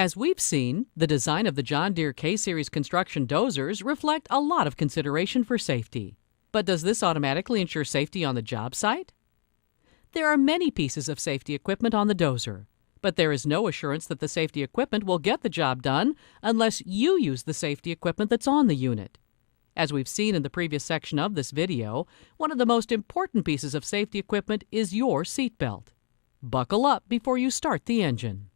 As we've seen, the design of the John Deere K-Series construction dozers reflect a lot of consideration for safety. But does this automatically ensure safety on the job site? There are many pieces of safety equipment on the dozer, but there is no assurance that the safety equipment will get the job done unless you use the safety equipment that's on the unit. As we've seen in the previous section of this video, one of the most important pieces of safety equipment is your seatbelt. Buckle up before you start the engine.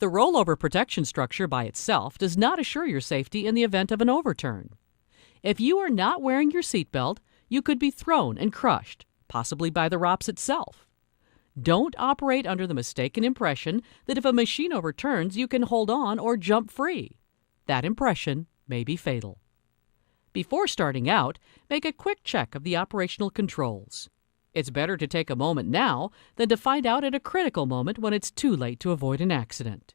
The rollover protection structure by itself does not assure your safety in the event of an overturn. If you are not wearing your seatbelt, you could be thrown and crushed, possibly by the ROPS itself. Don't operate under the mistaken impression that if a machine overturns, you can hold on or jump free. That impression may be fatal. Before starting out, make a quick check of the operational controls. It's better to take a moment now than to find out at a critical moment when it's too late to avoid an accident.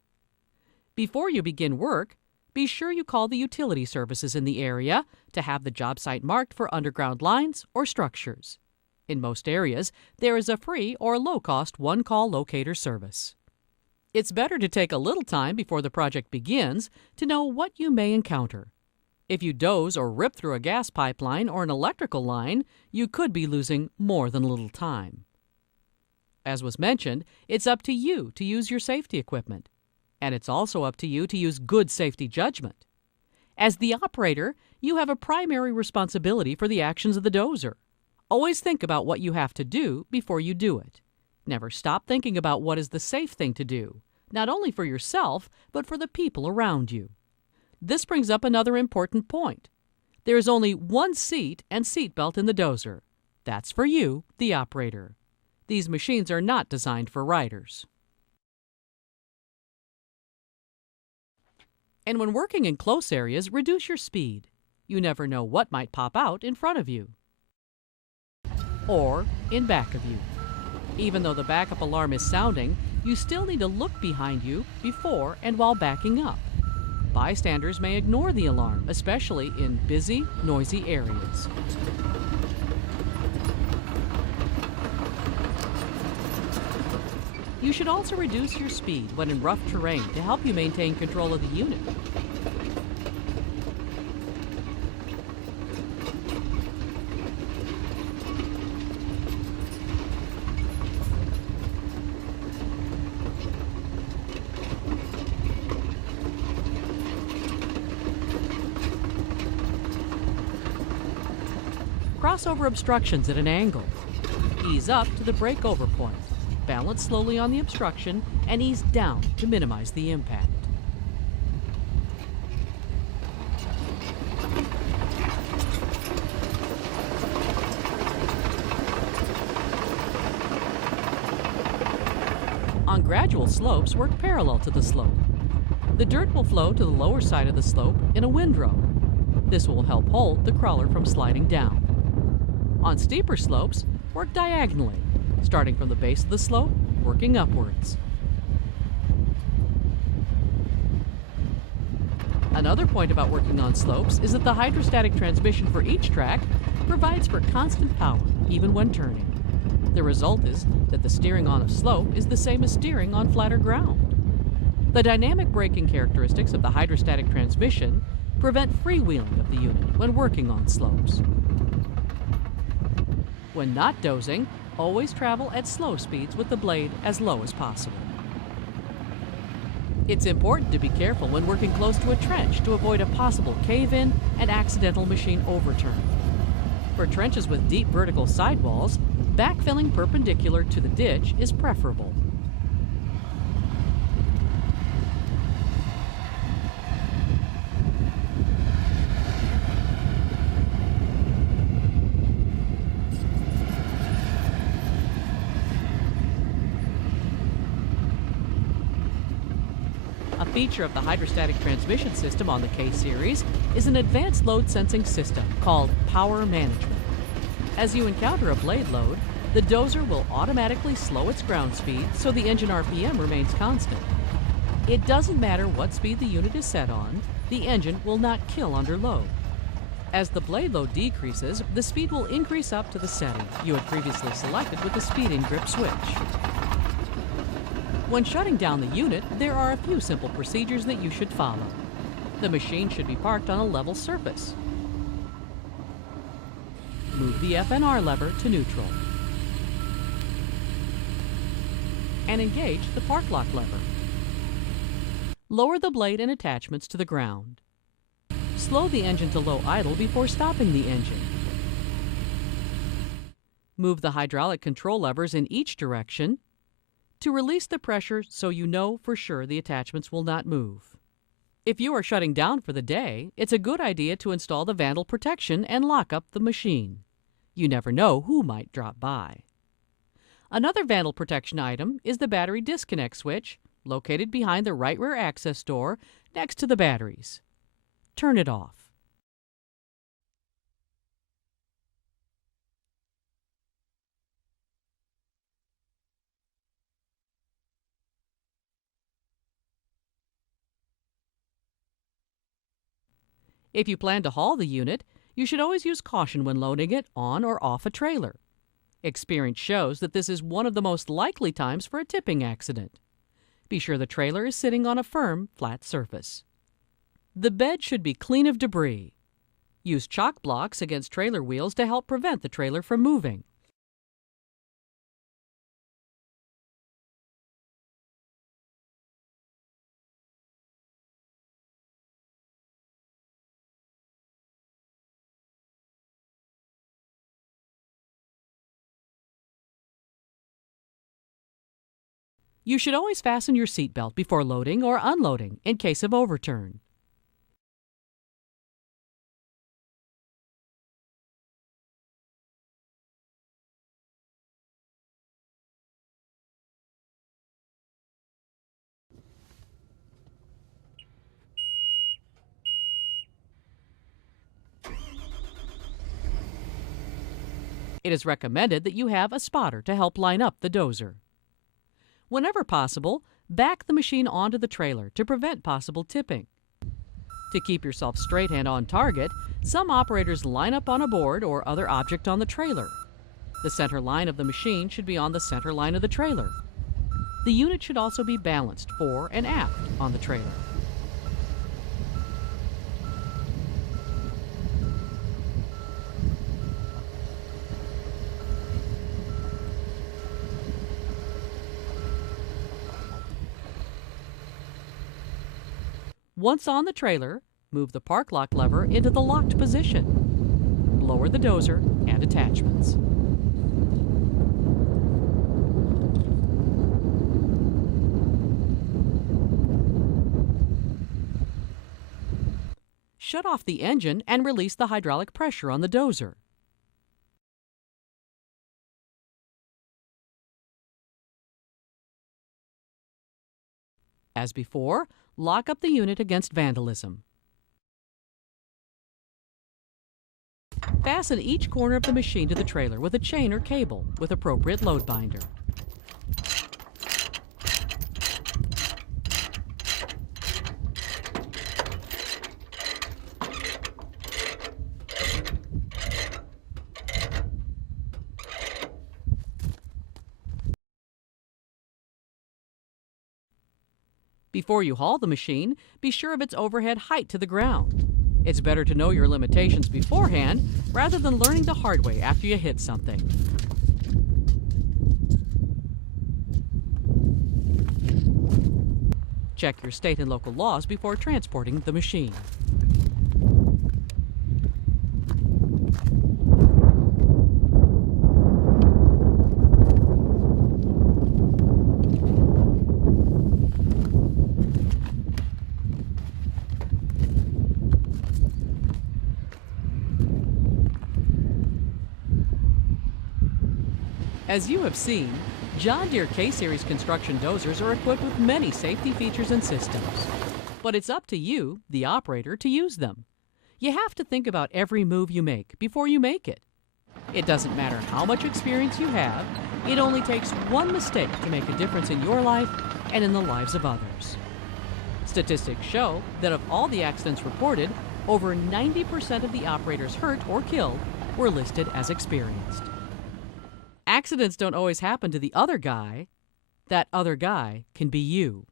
Before you begin work, be sure you call the utility services in the area to have the job site marked for underground lines or structures. In most areas, there is a free or low-cost one-call locator service. It's better to take a little time before the project begins to know what you may encounter. If you doze or rip through a gas pipeline or an electrical line, you could be losing more than a little time. As was mentioned, it's up to you to use your safety equipment. And it's also up to you to use good safety judgment. As the operator, you have a primary responsibility for the actions of the dozer. Always think about what you have to do before you do it. Never stop thinking about what is the safe thing to do, not only for yourself, but for the people around you. This brings up another important point. There is only one seat and seatbelt in the dozer. That's for you, the operator. These machines are not designed for riders. And when working in close areas, reduce your speed. You never know what might pop out in front of you or in back of you. Even though the backup alarm is sounding, you still need to look behind you before and while backing up. Bystanders may ignore the alarm, especially in busy, noisy areas. You should also reduce your speed when in rough terrain to help you maintain control of the unit. Cross over obstructions at an angle. Ease up to the break-over point. Balance slowly on the obstruction and ease down to minimize the impact. On gradual slopes, work parallel to the slope. The dirt will flow to the lower side of the slope in a windrow. This will help hold the crawler from sliding down. On steeper slopes, work diagonally, starting from the base of the slope, working upwards. Another point about working on slopes is that the hydrostatic transmission for each track provides for constant power, even when turning. The result is that the steering on a slope is the same as steering on flatter ground. The dynamic braking characteristics of the hydrostatic transmission prevent freewheeling of the unit when working on slopes. When not dozing, always travel at slow speeds with the blade as low as possible. It's important to be careful when working close to a trench to avoid a possible cave-in and accidental machine overturn. For trenches with deep vertical sidewalls, backfilling perpendicular to the ditch is preferable. A feature of the hydrostatic transmission system on the K-Series is an advanced load sensing system called power management. As you encounter a blade load, the dozer will automatically slow its ground speed so the engine RPM remains constant. It doesn't matter what speed the unit is set on, the engine will not kill under load. As the blade load decreases, the speed will increase up to the setting you had previously selected with the speed in grip switch. When shutting down the unit, there are a few simple procedures that you should follow. The machine should be parked on a level surface. Move the FNR lever to neutral. And engage the park lock lever. Lower the blade and attachments to the ground. Slow the engine to low idle before stopping the engine. Move the hydraulic control levers in each direction to release the pressure so you know for sure the attachments will not move. If you are shutting down for the day, it's a good idea to install the vandal protection and lock up the machine. You never know who might drop by. Another vandal protection item is the battery disconnect switch, located behind the right rear access door next to the batteries. Turn it off. If you plan to haul the unit, you should always use caution when loading it on or off a trailer. Experience shows that this is one of the most likely times for a tipping accident. Be sure the trailer is sitting on a firm, flat surface. The bed should be clean of debris. Use chalk blocks against trailer wheels to help prevent the trailer from moving. You should always fasten your seatbelt before loading or unloading in case of overturn. It is recommended that you have a spotter to help line up the dozer. Whenever possible, back the machine onto the trailer to prevent possible tipping. To keep yourself straight and on target, some operators line up on a board or other object on the trailer. The center line of the machine should be on the center line of the trailer. The unit should also be balanced fore and aft on the trailer. Once on the trailer, move the park lock lever into the locked position. Lower the dozer and attachments. Shut off the engine and release the hydraulic pressure on the dozer. As before, lock up the unit against vandalism. Fasten each corner of the machine to the trailer with a chain or cable with appropriate load binder. Before you haul the machine, be sure of its overhead height to the ground. It's better to know your limitations beforehand rather than learning the hard way after you hit something. Check your state and local laws before transporting the machine. As you have seen, John Deere K-Series construction dozers are equipped with many safety features and systems. But it's up to you, the operator, to use them. You have to think about every move you make before you make it. It doesn't matter how much experience you have, it only takes one mistake to make a difference in your life and in the lives of others. Statistics show that of all the accidents reported, over 90% of the operators hurt or killed were listed as experienced. Accidents don't always happen to the other guy. That other guy can be you.